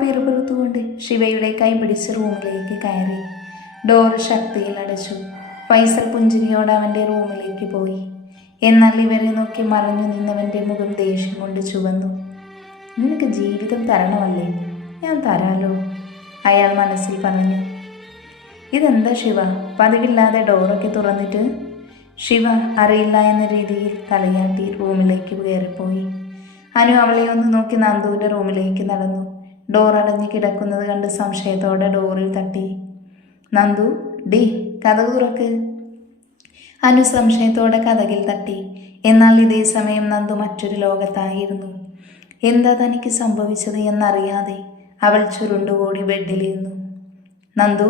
പിറുപിറുത്തുകൊണ്ട് ശിവയുടെ കൈ പിടിച്ച് റൂമിലേക്ക് കയറി. ഡോർ ശക്തിയിൽ അടച്ചു. ഫൈസൽ പുഞ്ചിരിയോടെ അവൻ്റെ റൂമിലേക്ക് പോയി. എന്നാൽ ഇവരെ നോക്കി മറഞ്ഞു നിന്നവൻ്റെ മുഖം ദേഷ്യം കൊണ്ട് ചുവന്നു. നിനക്ക് ജീവിതം തരണമല്ലേ? ഞാൻ തരാലോ, അയാൾ മനസ്സിൽ പറഞ്ഞു. ഇതെന്താ ശിവ, പതിവില്ലാതെ ഡോറൊക്കെ തുറന്നിട്ട്? ശിവ അറിയില്ല എന്ന രീതിയിൽ തലയാട്ടി റൂമിലേക്ക് കയറിപ്പോയി. അനു അവളെ ഒന്ന് നോക്കി നന്ദുവിൻ്റെ റൂമിലേക്ക് നടന്നു. ഡോർ അടഞ്ഞു കിടക്കുന്നത് കണ്ട് സംശയത്തോടെ ഡോറിൽ തട്ടി. നന്ദു, ഡി കതക് തുറക്ക്. അനു സംശയത്തോടെ കതകിൽ തട്ടി. എന്നാൽ ഇതേ സമയം നന്ദു മറ്റൊരു ലോകത്തായിരുന്നു. എന്താ തനിക്ക് സംഭവിച്ചത് എന്നറിയാതെ അവൾ ചുരുണ്ടുകൂടി ബെഡിലിരുന്നു. നന്ദു,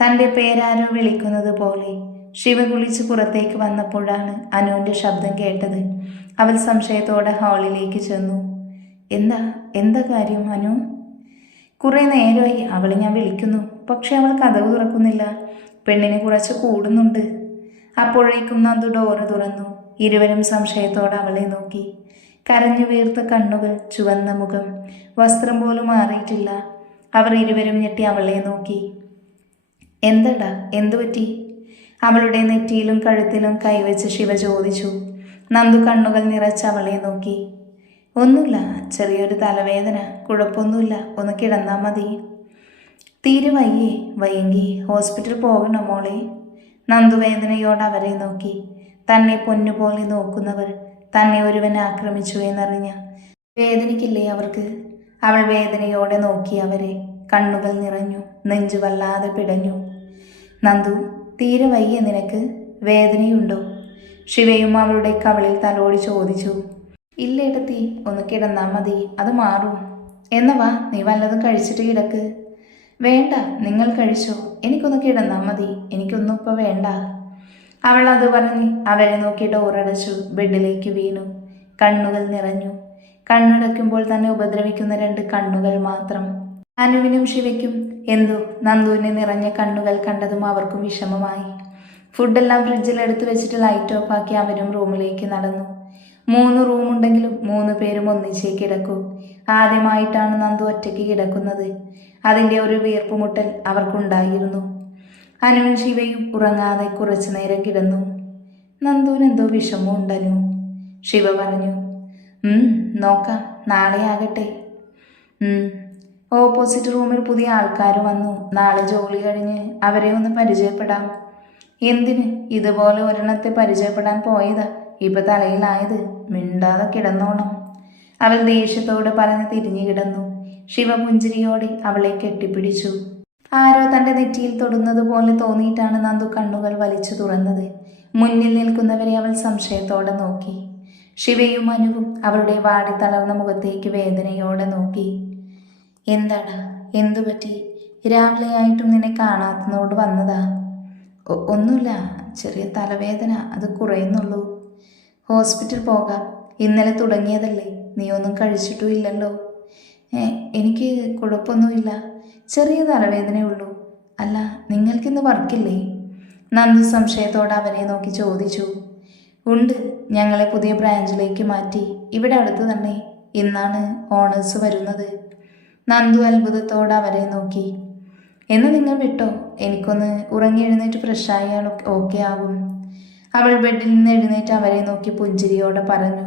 തൻ്റെ പേരാരോ വിളിക്കുന്നത് പോലെ ശിവ കുളിച്ച് പുറത്തേക്ക് വന്നപ്പോഴാണ് അനുവിൻ്റെ ശബ്ദം കേട്ടത്. അവൾ സംശയത്തോടെ ഹാളിലേക്ക് ചെന്നു. എന്താ കാര്യം അനു? കുറേ നേരമായി അവളെ ഞാൻ വിളിക്കുന്നു, പക്ഷെ അവൾ കതവ് തുറക്കുന്നില്ല. പെണ്ണിനെ കുറച്ച് കൂടുന്നുണ്ട്. അപ്പോഴേക്കും നന്ദു ഡോറ് തുറന്നു. ഇരുവരും സംശയത്തോടെ അവളെ നോക്കി. കരഞ്ഞു വീർത്ത കണ്ണുകൾ, ചുവന്ന മുഖം, വസ്ത്രം പോലും മാറിയിട്ടില്ല. അവർ ഇരുവരും ഞെട്ടി അവളെ നോക്കി. എന്തടാ, എന്തുപറ്റി? അവളുടെ നെറ്റിയിലും കഴുത്തിലും കൈവച്ച് ശിവ ചോദിച്ചു. നന്ദു കണ്ണുകൾ നിറച്ച് അവളെ നോക്കി. ഒന്നുമില്ല, ചെറിയൊരു തലവേദന, കുഴപ്പമൊന്നുമില്ല, ഒന്ന് കിടന്നാൽ മതി. തീരെ വയ്യെങ്കിൽ ഹോസ്പിറ്റൽ പോകണോ മോളെ? നന്ദു വേദനയോടെ അവരെ നോക്കി. തന്നെ പൊന്നുപോലെ നോക്കുന്നവർ തന്നെ ഒരുവൻ ആക്രമിച്ചു എന്നറിഞ്ഞ വേദനിക്കില്ലേ അവർക്ക്? അവൾ വേദനയോടെ നോക്കി അവരെ. കണ്ണുകൾ നിറഞ്ഞു, നെഞ്ചു വല്ലാതെ പിടഞ്ഞു. നന്ദു, തീരെ വയ്യ നിനക്ക്? വേദനയുണ്ടോ? ശിവയും അവളുടെ കവളിൽ തലോടി ചോദിച്ചു. ഇല്ല ഏട്ടത്തി, ഒന്ന് കിടന്നാൽ മതി, അത് മാറും. എന്നവാ, നീ വല്ലതും കഴിച്ചിട്ട് കിടക്ക്. വേണ്ട, നിങ്ങൾ കഴിച്ചോ, എനിക്കൊന്ന് കിടന്നാൽ മതി, എനിക്കൊന്നും ഇപ്പോൾ വേണ്ട. അവൾ അത് പറഞ്ഞ് അവരെ നോക്കി ഡോറടച്ചു ബെഡിലേക്ക് വീണു. കണ്ണുകൾ നിറഞ്ഞു. കണ്ണടയ്ക്കുമ്പോൾ തന്നെ ഉപദ്രവിക്കുന്ന 2 കണ്ണുകൾ മാത്രം. അനുവിനും ശിവയ്ക്കും എന്തോ നന്ദുവിനെ നിറഞ്ഞ കണ്ണുകൾ കണ്ടതും അവർക്കും വിഷമമായി. ഫുഡെല്ലാം ഫ്രിഡ്ജിൽ എടുത്തു വെച്ചിട്ട് ലൈറ്റ് ഓഫ് ആക്കി അവരും റൂമിലേക്ക് നടന്നു. 3 റൂമുണ്ടെങ്കിലും 3 പേരും ഒന്നിച്ചേ കിടക്കൂ. ആദ്യമായിട്ടാണ് നന്ദു ഒറ്റയ്ക്ക് കിടക്കുന്നത്. അതിൻ്റെ ഒരു വീർപ്പുമുട്ടൽ അവർക്കുണ്ടായിരുന്നു. അനുവും ശിവയും ഉറങ്ങാതെ കുറച്ചു നേരം കിടന്നു. നന്ദുവിനെന്തോ വിഷമമുണ്ടനു, ശിവ പറഞ്ഞു. നോക്കാം, നാളെ ആകട്ടെ. ഓപ്പോസിറ്റ് റൂമിൽ പുതിയ ആൾക്കാർ വന്നു. നാളെ ജോലി കഴിഞ്ഞ് അവരെ ഒന്ന് പരിചയപ്പെടാം. എന്തിന്? ഇതുപോലെ ഒരെണ്ണത്തെ പരിചയപ്പെടാൻ പോയതാ ഇപ്പൊ തലയിലായത്. മിണ്ടാതെ കിടന്നോണം, അവൾ ദേഷ്യത്തോടെ പറഞ്ഞ് തിരിഞ്ഞു കിടന്നു. ശിവ പുഞ്ചിരിയോടെ അവളെ കെട്ടിപ്പിടിച്ചു. ആരോ തൻ്റെ നെറ്റിയിൽ തൊടുന്നത് പോലെ തോന്നിയിട്ടാണ് നന്ദു കണ്ണുകൾ വലിച്ചു തുറന്നത്. മുന്നിൽ നിൽക്കുന്നവരെ അവൾ സംശയത്തോടെ നോക്കി. ശിവയും അനുവും അവളുടെ വാടി തളർന്ന മുഖത്തേക്ക് വേദനയോടെ നോക്കി. എന്താടാ, എന്തുപറ്റി? രാവിലെയായിട്ടും നിന്നെ കാണാത്തതോട് വന്നതാ? ഒന്നുമില്ല, ചെറിയ തലവേദന, അത് കുറയുന്നുള്ളൂ. ഹോസ്പിറ്റൽ പോകാം, ഇന്നലെ തുടങ്ങിയതല്ലേ, നീ ഒന്നും കഴിച്ചിട്ടും ഇല്ലല്ലോ. എനിക്ക് കുഴപ്പമൊന്നുമില്ല, ചെറിയ തലവേദനയുള്ളൂ. അല്ല, നിങ്ങൾക്കിന്ന് വർക്കില്ലേ? നന്ദു സംശയത്തോടെ അവനെ നോക്കി ചോദിച്ചു. ഉണ്ട്, ഞങ്ങളെ പുതിയ ബ്രാഞ്ചിലേക്ക് മാറ്റി. ഇവിടെ അടുത്ത് തന്നെ. ഇന്നാണ് ഓണേഴ്സ് വരുന്നത്. നന്ദു അത്ഭുതത്തോടെ അവരെ നോക്കി. എന്ന് നിങ്ങൾ വിട്ടോ, എനിക്കൊന്ന് ഉറങ്ങി എഴുന്നേറ്റ് ഫ്രഷായാൽ ഓക്കെ ആകും. അവൾ ബെഡിൽ നിന്ന് എഴുന്നേറ്റ് അവരെ നോക്കി പുഞ്ചിരിയോടെ പറഞ്ഞു.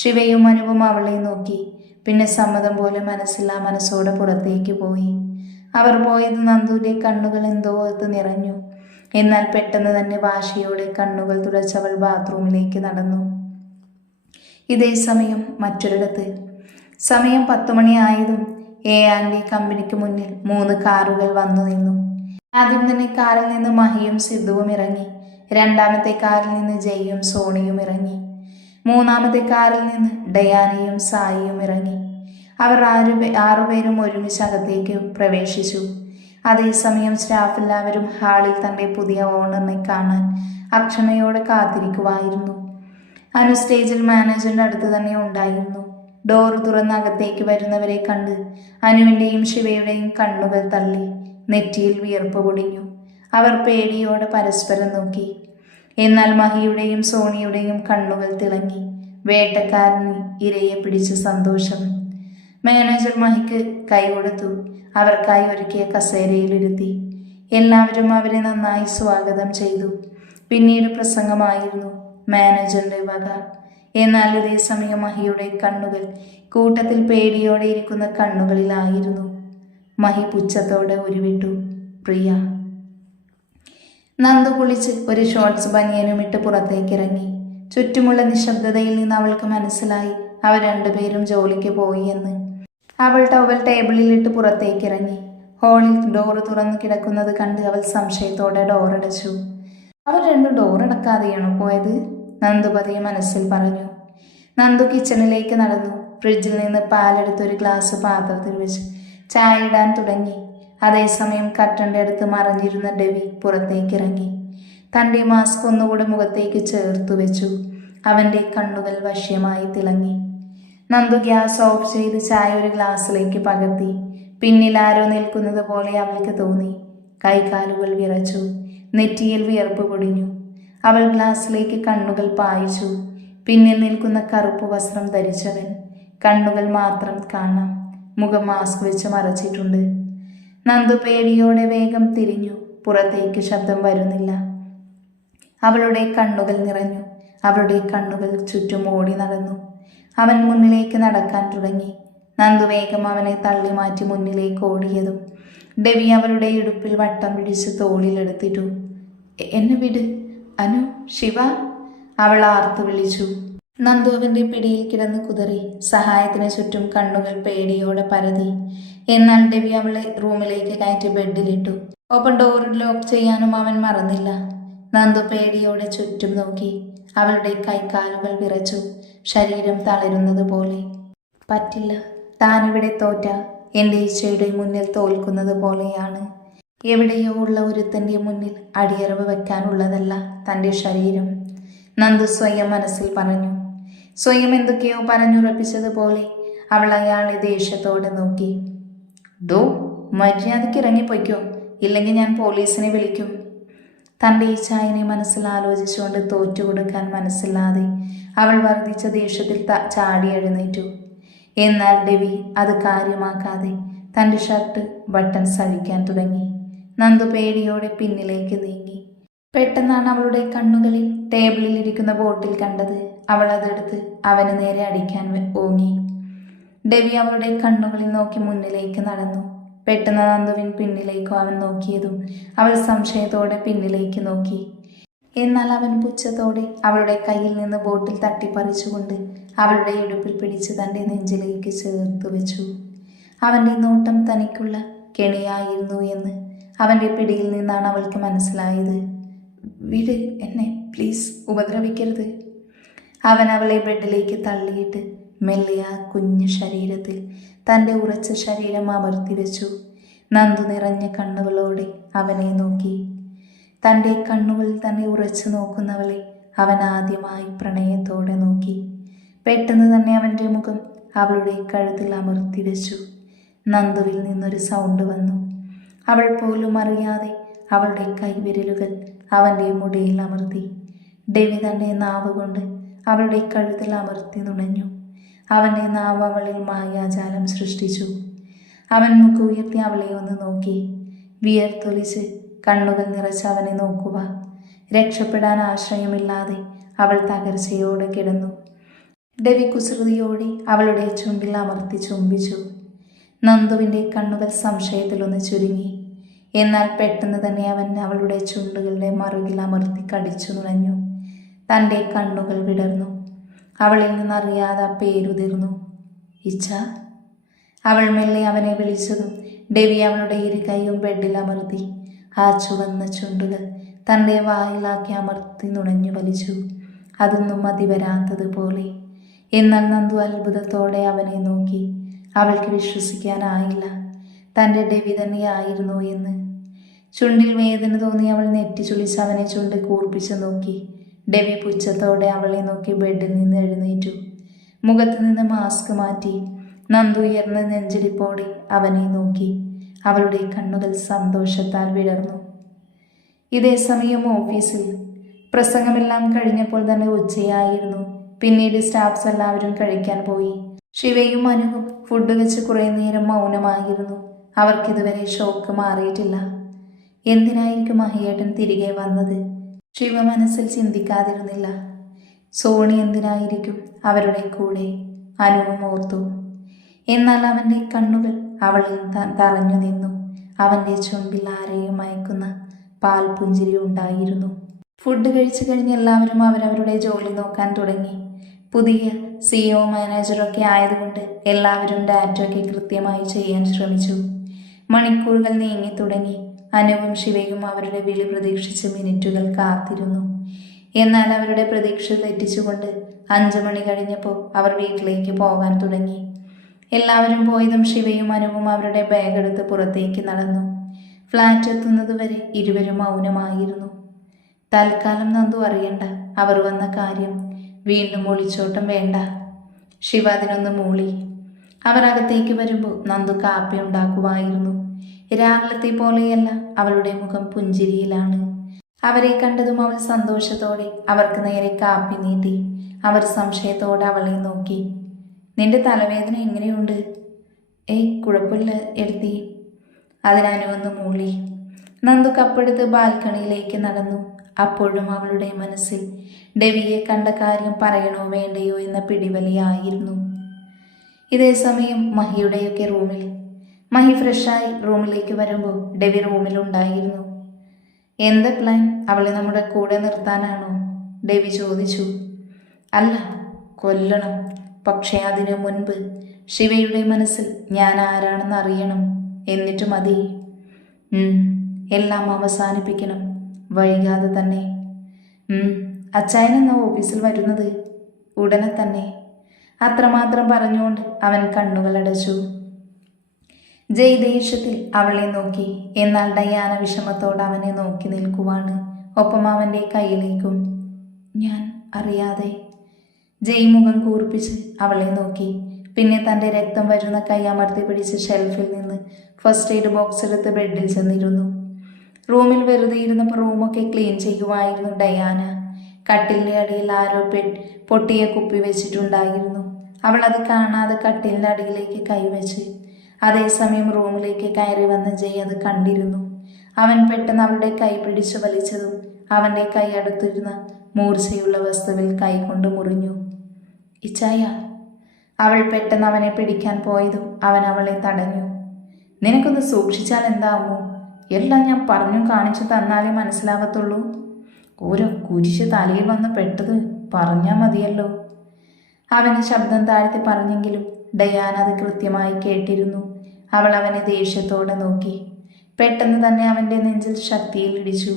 ശിവയും അനുവും അവളെ നോക്കി. പിന്നെ സമ്മതം പോലെ മനസ്സില്ലാ മനസ്സോടെ പുറത്തേക്ക് പോയി. അവർ പോയത് നന്ദുവിൻ്റെ കണ്ണുകൾ എന്തോ ഓർത്ത് നിറഞ്ഞു. എന്നാൽ പെട്ടെന്ന് തന്നെ വാശിയോടെ കണ്ണുകൾ തുടച്ചവൾ ബാത്റൂമിലേക്ക് നടന്നു. ഇതേ സമയം മറ്റൊരിടത്ത് സമയം 10 മണിയായതും A&E കമ്പനിക്ക് മുന്നിൽ 3 കാറുകൾ വന്നു നിന്നു. ആദ്യം തന്നെ കാറിൽ നിന്ന് മഹിയും സിദ്ധുവും ഇറങ്ങി. രണ്ടാമത്തെ കാറിൽ നിന്ന് ജയ്യും സോണിയും ഇറങ്ങി. മൂന്നാമത്തെ കാറിൽ നിന്ന് ഡയാനയും സായിയും ഇറങ്ങി. അവർ 6 പേരും ഒരുമിച്ച് അകത്തേക്ക് പ്രവേശിച്ചു. അതേസമയം സ്റ്റാഫ് എല്ലാവരും ഹാളിൽ തൻ്റെ പുതിയ ഓണറിനെ കാണാൻ അക്ഷമയോടെ കാത്തിരിക്കുവായിരുന്നു. അനു സ്റ്റേജിൽ മാനേജറിൻ്റെ അടുത്ത് തന്നെ ഉണ്ടായിരുന്നു. ഡോർ തുറന്ന് അകത്തേക്ക് വരുന്നവരെ കണ്ട് അനുവിൻ്റെയും ശിവയുടെയും കണ്ണുകൾ തള്ളി. നെറ്റിയിൽ വിയർപ്പ് പൊടിഞ്ഞു. അവർ പേടിയോടെ പരസ്പരം നോക്കി. എന്നാൽ മഹിയുടെയും സോണിയുടെയും കണ്ണുകൾ തിളങ്ങി. വേട്ടക്കാരന് ഇരയെ പിടിച്ച സന്തോഷം. മാനേജർ മഹിക്ക് കൈ കൊടുത്തു. അവർക്കായി ഒരുക്കിയ കസേരയിലിരുത്തി. എല്ലാവരും അവരെ നന്നായി സ്വാഗതം ചെയ്തു. പിന്നീട് പ്രസംഗമായിരുന്നു മാനേജറിന്റെ വക. എന്നാൽ ഇതേ സമയം മഹിയുടെ കണ്ണുകൾ കൂട്ടത്തിൽ പേടിയോടെ ഇരിക്കുന്ന കണ്ണുകളിലായിരുന്നു. മഹി പുച്ഛത്തോടെ ഉരുവിട്ടു, പ്രിയ. നന്ദു കുളിച്ച് ഒരു ഷോർട്സ് ബനിയനും ഇട്ട് പുറത്തേക്കിറങ്ങി. ചുറ്റുമുള്ള നിശബ്ദതയിൽ നിന്ന് അവൾക്ക് മനസ്സിലായി അവർ രണ്ടുപേരും ജോലിക്ക് പോയി എന്ന്. അവൾ ടവൽ ടേബിളിലിട്ട് പുറത്തേക്കിറങ്ങി. ഹാളിൽ ഡോറ് തുറന്നു കിടക്കുന്നത് കണ്ട് അവൾ സംശയത്തോടെ ഡോറടച്ചു. അവർ രണ്ടും ഡോറടക്കാതെയാണോ പോയത്? നന്ദു പതിയെ മനസ്സിൽ പറഞ്ഞു. നന്ദു കിച്ചണിലേക്ക് നടന്നു. ഫ്രിഡ്ജിൽ നിന്ന് പാലെടുത്തൊരു ഗ്ലാസ് പാത്രത്തിൽ വെച്ച് ചായ ഇടാൻ തുടങ്ങി. അതേസമയം കട്ടൻ്റെ അടുത്ത് മറഞ്ഞിരുന്ന ഡെവി പുറത്തേക്കിറങ്ങി. തൻ്റെ മാസ്ക് ഒന്നുകൂടെ മുഖത്തേക്ക് ചേർത്തു വെച്ചു. അവൻ്റെ കണ്ണുകൾ വശ്യമായി തിളങ്ങി. നന്ദു ഗ്യാസ് ഓഫ് ചെയ്ത് ചായ ഒരു ഗ്ലാസ്സിലേക്ക് പകർത്തി. പിന്നിൽ ആരോ നിൽക്കുന്നത് പോലെ അവൾക്ക് തോന്നി. കൈകാലുകൾ വിറച്ചു. നെറ്റിയിൽ വിയർപ്പ് പൊടിഞ്ഞു. അവൾ ഗ്ലാസ്സിലേക്ക് കണ്ണുകൾ പായിച്ചു. പിന്നിൽ നിൽക്കുന്ന കറുപ്പ് വസ്ത്രം ധരിച്ചവൻ. കണ്ണുകൾ മാത്രം കാണാം. മുഖം മാസ്ക് വെച്ച് മറച്ചിട്ടുണ്ട്. നന്ദു പേടിയോടെ വേഗം തിരിഞ്ഞു. പുറത്തേക്ക് ശബ്ദം വരുന്നില്ല. അവളുടെ കണ്ണുകൾ നിറഞ്ഞു. അവളുടെ കണ്ണുകൾ ചുറ്റും ഓടി നടന്നു. അവൻ മുന്നിലേക്ക് നടക്കാൻ തുടങ്ങി. നന്ദു വേഗം അവനെ തള്ളി മാറ്റി മുന്നിലേക്ക് ഓടിയതും ഡെവി അവളുടെ ഇടുപ്പിൽ വട്ടം പിടിച്ച് തോളിലെടുത്തിട്ടു. എന്നെ വിട് അനു, ശിവ, അവൾ ആർത്തു വിളിച്ചു. നന്ദു അവൻ്റെ പിടിയിൽ കിടന്ന് കുതറി. സഹായത്തിന് ചുറ്റും കണ്ണുകൾ പേടിയോടെ പരതി. എന്നാൽ ഡെവി അവളെ റൂമിലേക്ക് കയറ്റി ബെഡിലിട്ടു. ഒപ്പം ഡോർ ലോക്ക് ചെയ്യാനും അവൻ മറന്നില്ല. നന്ദു പേടിയോടെ ചുറ്റും നോക്കി. അവളുടെ കൈക്കാലുകൾ വിറച്ചു. ശരീരം തളരുന്നത് പോലെ. പറ്റില്ല, താനിവിടെ തോറ്റ എൻ്റെ ഈച്ചയുടെ മുന്നിൽ തോൽക്കുന്നത് പോലെയാണ്. എവിടെയോ ഉള്ള ഒരുത്തൻ്റെ മുന്നിൽ അടിയറവ് വെക്കാനുള്ളതല്ല തൻ്റെ ശരീരം, നന്ദു സ്വയം മനസ്സിൽ പറഞ്ഞു. സ്വയം എന്തൊക്കെയോ പറഞ്ഞുറപ്പിച്ചതുപോലെ അവൾ അയാളെ ദേഷ്യത്തോടെ നോക്കി. ഡോ, മര്യാദയ്ക്ക് ഇറങ്ങിപ്പോയ്ക്കോ, ഇല്ലെങ്കിൽ ഞാൻ പോലീസിനെ വിളിക്കും. തൻ്റെ ഈ ചായനെ മനസ്സിൽ ആലോചിച്ചുകൊണ്ട് തോറ്റുകൊടുക്കാൻ മനസ്സില്ലാതെ അവൾ വർദ്ധിച്ച ദേഷ്യത്തിൽ ചാടി എഴുന്നേറ്റു. എന്നാൽ ഡെവി അത് കാര്യമാക്കാതെ തൻ്റെ ഷർട്ട് ബട്ടൺസ് അഴിക്കാൻ തുടങ്ങി. നന്ദു പേടിയോടെ പിന്നിലേക്ക് നീങ്ങി. പെട്ടെന്നാണ് അവളുടെ കണ്ണുകളിൽ ടേബിളിൽ ഇരിക്കുന്ന ബോട്ടിൽ കണ്ടത്. അവൾ അതെടുത്ത് അവന് നേരെ അടിക്കാൻ ഓങ്ങി. ഡെവി അവളുടെ കണ്ണുകളിൽ നോക്കി മുന്നിലേക്ക് നടന്നു. പെട്ടെന്ന് നന്ദുവിൻ പിന്നിലേക്കും അവൻ നോക്കിയതും അവൾ സംശയത്തോടെ പിന്നിലേക്ക് നോക്കി. എന്നാൽ അവൻ പുച്ഛത്തോടെ അവളുടെ കയ്യിൽ നിന്ന് ബോട്ടിൽ തട്ടിപ്പറിച്ചുകൊണ്ട് അവളുടെ ഇടുപ്പിൽ പിടിച്ച് തൻ്റെ നെഞ്ചിലേക്ക് ചേർത്ത് വെച്ചു. അവൻ്റെ നോട്ടം തനിക്കുള്ള കെണിയായിരുന്നു എന്ന് അവൻ്റെ പിടിയിൽ നിന്നാണ് അവൾക്ക് മനസ്സിലായത്. വിട് എന്നെ, പ്ലീസ്, ഉപദ്രവിക്കരുത്. അവൻ അവളെ ബെഡിലേക്ക് തള്ളിയിട്ട് മെല്ലെ ആ കുഞ്ഞു ശരീരത്തിൽ തൻ്റെ ഉറച്ച ശരീരം അമർത്തി വെച്ചു. നന്ദു നിറഞ്ഞ കണ്ണുകളോടെ അവനെ നോക്കി. തൻ്റെ കണ്ണുകളിൽ തന്നെ ഉറച്ചു നോക്കുന്നവളെ അവൻ ആദ്യമായി പ്രണയത്തോടെ നോക്കി. പെട്ടെന്ന് തന്നെ അവൻ്റെ മുഖം അവളുടെ കഴുത്തിൽ അമർത്തി വെച്ചു. നന്ദുവിൽ നിന്നൊരു സൗണ്ട് വന്നു. അവൾ പോലും അറിയാതെ അവളുടെ കൈവിരലുകൾ അവൻ്റെ മുടിയിൽ അമർത്തി. ഡെവി തൻ്റെ നാവ് കൊണ്ട് അവളുടെ കഴുത്തിൽ അമർത്തി നുണഞ്ഞു. അവൻ്റെ നാവ് അവളിൽ മായാജാലം സൃഷ്ടിച്ചു. അവൻ മുഖമുയർത്തി അവളെ ഒന്ന് നോക്കി. വിയർത്തൊലിച്ച് കണ്ണുകൾ നിറച്ച് അവനെ നോക്കുക. രക്ഷപ്പെടാൻ ആശ്രയമില്ലാതെ അവൾ തകർച്ചയോടെ കിടന്നു. ഡെവി കുസൃതിയോടെ അവളുടെ ചുണ്ടിൽ അമർത്തി ചുംബിച്ചു. നന്ദുവിൻ്റെ കണ്ണുകൾ സംശയത്തിലൊന്ന് ചുരുങ്ങി. എന്നാൽ പെട്ടെന്ന് തന്നെ അവൻ അവളുടെ ചുണ്ടുകളുടെ മറുകിൽ അമർത്തി കടിച്ചു നുണഞ്ഞു. തൻ്റെ കണ്ണുകൾ വിടർന്നു. അവളിൽ നിന്നറിയാതെ പേരുതിർന്നു. ഇച്ഛ. അവൾ മെല്ലെ അവനെ വിളിച്ചതും ഡെവി അവളുടെ ഇരു കൈയും ബെഡിൽ അമർത്തി ആ ചുവന്ന ചുണ്ടുകൾ തൻ്റെ വായിലാക്കി അമർത്തി നുണഞ്ഞു വലിച്ചു. അതൊന്നും മതി വരാത്തതുപോലെ. എന്നാൽ നന്ദു അത്ഭുതത്തോടെ അവനെ നോക്കി. അവൾക്ക് വിശ്വസിക്കാനായില്ല തൻ്റെ ഡെവി തന്നെയായിരുന്നു എന്ന്. ചുണ്ടിൽ വേദന തോന്നി അവൾ നെറ്റി ചുളിച്ച് അവനെ ചുണ്ട് കൂർപ്പിച്ചു നോക്കി. ഡെവി പുച്ഛത്തോടെ അവളെ നോക്കി ബെഡിൽ നിന്ന് എഴുന്നേറ്റു. മുഖത്ത് നിന്ന് മാസ്ക് മാറ്റി നന്ദു ഉയർന്ന നെഞ്ചിടിപ്പോടെ അവനെ നോക്കി. അവളുടെ കണ്ണുകൾ സന്തോഷത്താൽ വിടർന്നു. ഇതേ സമയം ഓഫീസിൽ പ്രസംഗമെല്ലാം കഴിഞ്ഞപ്പോൾ തന്നെ ഉച്ചയായിരുന്നു. പിന്നീട് സ്റ്റാഫ്സ് എല്ലാവരും കഴിക്കാൻ പോയി. ശിവയും അനുവും ഫുഡ് വെച്ച് കുറേ നേരം മൗനമായിരുന്നു. അവർക്കിതുവരെ ഷോക്ക് മാറിയിട്ടില്ല. എന്തിനായിരിക്കും മഹിയേട്ടൻ തിരികെ വന്നത്? ശിവ മനസ്സിൽ ചിന്തിക്കാതിരുന്നില്ല. സോണി എന്തിനായിരിക്കും അവരുടെ കൂടെ? അനുവും ഓർത്തു. എന്നാൽ അവൻ്റെ കണ്ണുകൾ അവളിൽ തറഞ്ഞു നിന്നു. അവൻ്റെ ചുണ്ടിൽ ആരെയും മയക്കുന്ന പാൽപുഞ്ചിരി ഉണ്ടായിരുന്നു. ഫുഡ് കഴിച്ചു കഴിഞ്ഞ് എല്ലാവരും അവരവരുടെ ജോലി നോക്കാൻ തുടങ്ങി. പുതിയ CEO മാനേജറൊക്കെ ആയതുകൊണ്ട് എല്ലാവരും ഡാറ്റയൊക്കെ കൃത്യമായി ചെയ്യാൻ ശ്രമിച്ചു. മണിക്കൂറുകൾ നീങ്ങി തുടങ്ങി. അനുവും ശിവയും അവരുടെ വിളി പ്രതീക്ഷിച്ച് മിനിറ്റുകൾ കാത്തിരുന്നു. എന്നാൽ അവരുടെ പ്രതീക്ഷ തെറ്റിച്ചുകൊണ്ട് 5 മണി കഴിഞ്ഞപ്പോൾ അവർ വീട്ടിലേക്ക് പോകാൻ തുടങ്ങി. എല്ലാവരും പോയതും ശിവയും അനുവും അവരുടെ ബാഗ് എടുത്ത് പുറത്തേക്ക് നടന്നു. ഫ്ലാറ്റ് എത്തുന്നതുവരെ ഇരുവരും മൗനമായിരുന്നു. തൽക്കാലം നന്ദു അറിയണ്ട അവർ വന്ന കാര്യം. വീണ്ടും ഒളിച്ചോട്ടം വേണ്ട. ശിവ അതിനൊന്ന് മൂളി. അവർ അകത്തേക്ക് വരുമ്പോൾ നന്ദു കാപ്പി ഉണ്ടാക്കുമായിരുന്നു. രാവിലത്തെ പോലെയല്ല, അവളുടെ മുഖം പുഞ്ചിരിയിലാണ്. അവരെ കണ്ടതും അവൾ സന്തോഷത്തോടെ അവർക്ക് നേരെ കാപ്പി നീട്ടി. അവർ സംശയത്തോടെ അവളെ നോക്കി. നിന്റെ തലവേദന എങ്ങനെയുണ്ട്? ഏയ് കുഴപ്പമില്ല എടുത്തി. അതിനനുവന്ന് മൂളി. നന്ദു കപ്പെടുത്ത് ബാൽക്കണിയിലേക്ക് നടന്നു. അപ്പോഴും അവളുടെ മനസ്സിൽ ഡെവിയെ കണ്ട കാര്യം പറയണോ വേണ്ടയോ എന്ന പിടിവലിയായിരുന്നു. ഇതേ സമയം മഹിയുടെയൊക്കെ റൂമിൽ. മഹി ഫ്രഷായി റൂമിലേക്ക് വരുമ്പോൾ ഡെവി റൂമിലുണ്ടായിരുന്നു. എന്താ പ്ലാൻ? അവളെ നമ്മുടെ കൂടെ നിർത്താനാണോ? ഡെവി ചോദിച്ചു. അല്ല, കൊല്ലണം. പക്ഷേ അതിനു മുൻപ് ശിവയുടെ മനസ്സിൽ ഞാൻ ആരാണെന്ന് അറിയണം. എന്നിട്ട് മതി. എല്ലാം അവസാനിപ്പിക്കണം, വൈകാതെ തന്നെ. അച്ചായനെന്നാ ഓഫീസിൽ വരുന്നത്? ഉടനെ തന്നെ. അത്രമാത്രം പറഞ്ഞുകൊണ്ട് അവൻ കണ്ണുകൾ അടച്ചു. ജയ് ദേഷ്യത്തിൽ അവളെ നോക്കി. എന്നാൽ ഡയാന വിഷമത്തോടെ അവനെ നോക്കി നിൽക്കുവാണ്. ഒപ്പം അവൻ്റെ കയ്യിലേക്കും. ഞാൻ അറിയാതെ. ജയ് മുഖം കൂർപ്പിച്ച് അവളെ നോക്കി. പിന്നെ തൻ്റെ രക്തം വരുന്ന കൈ അമർത്തി പിടിച്ച് ഷെൽഫിൽ നിന്ന് ഫസ്റ്റ് എയ്ഡ് ബോക്സ് എടുത്ത് ബെഡിൽ ചെന്നിരുന്നു. റൂമിൽ വെറുതെ ഇരുന്നപ്പോൾ റൂമൊക്കെ ക്ലീൻ ചെയ്യുമായിരുന്നു ഡയാന. കട്ടിലിൻ്റെ അടിയിൽ ആരോ പൊട്ടിയ കുപ്പി വെച്ചിട്ടുണ്ടായിരുന്നു. അവൾ അത് കാണാതെ കട്ടിലിൻ്റെ അടിയിലേക്ക് കൈവച്ച്. അതേസമയം റൂമിലേക്ക് കയറി വന്ന ജയ് അത് കണ്ടിരുന്നു. അവൻ പെട്ടെന്ന് അവളുടെ കൈ പിടിച്ചു വലിച്ചതും അവൻ്റെ കൈ അടുത്തിരുന്ന മൂർച്ചയുള്ള വസ്തുവിൽ കൈ കൊണ്ട് മുറിഞ്ഞു. ഇച്ചായ. അവൾ പെട്ടെന്ന് അവനെ പിടിക്കാൻ പോയതും അവൻ അവളെ തടഞ്ഞു. നിനക്കൊന്ന് സൂക്ഷിച്ചാൽ എന്താവോ? എല്ലാം ഞാൻ പറഞ്ഞു കാണിച്ചു തന്നാലേ മനസ്സിലാകത്തുള്ളൂ. ഓരോ കുരിശ് തലയിൽ വന്ന് പെട്ടത് പറഞ്ഞാൽ മതിയല്ലോ. അവന് ശബ്ദം താഴ്ത്തി പറഞ്ഞെങ്കിലും ഡയാന അത് കൃത്യമായി കേട്ടിരുന്നു. അവൾ അവനെ ദേഷ്യത്തോടെ നോക്കി. പെട്ടെന്ന് തന്നെ അവൻ്റെ നെഞ്ചിൽ ശക്തിയിൽ ഇടിച്ചു.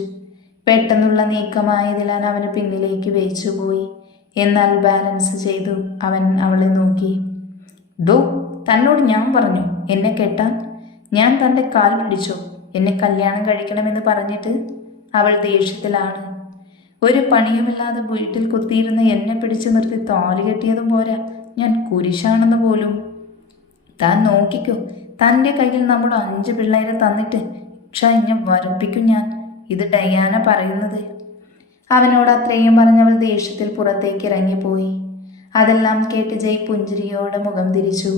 പെട്ടെന്നുള്ള നീക്കമായതിനാൽ അവന് പിന്നിലേക്ക് വേച്ചുപോയി. എന്നാൽ ബാലൻസ് ചെയ്തു അവൻ അവളെ നോക്കി. ഡോ, തന്നോട് ഞാൻ പറഞ്ഞു എന്നെ കെട്ടാൻ? ഞാൻ തൻ്റെ കാൽ പിടിച്ചോ എന്നെ കല്യാണം കഴിക്കണമെന്ന് പറഞ്ഞിട്ട്? അവൾ ദേഷ്യത്തിലാണ്. ഒരു പണിയുമില്ലാതെ വീട്ടിൽ കുത്തിയിരുന്ന് എന്നെ പിടിച്ചു നിർത്തി താലി കെട്ടിയതും പോരാ, ഞാൻ കുരിശാണെന്ന് പോലും. താൻ നോക്കിക്കോ, തൻ്റെ കയ്യിൽ നമ്മുടെ 5 പിള്ളേരെ തന്നിട്ട് എന്നെ വരപ്പിക്കും ഞാൻ. ഇത് ഡയാന പറയുന്നത്. അവനോട് അത്രയും പറഞ്ഞവൾ ദേഷ്യത്തിൽ പുറത്തേക്ക് ഇറങ്ങിപ്പോയി. അതെല്ലാം കേട്ട് ജയ് പുഞ്ചിരിയോടെ മുഖം തിരിച്ചു.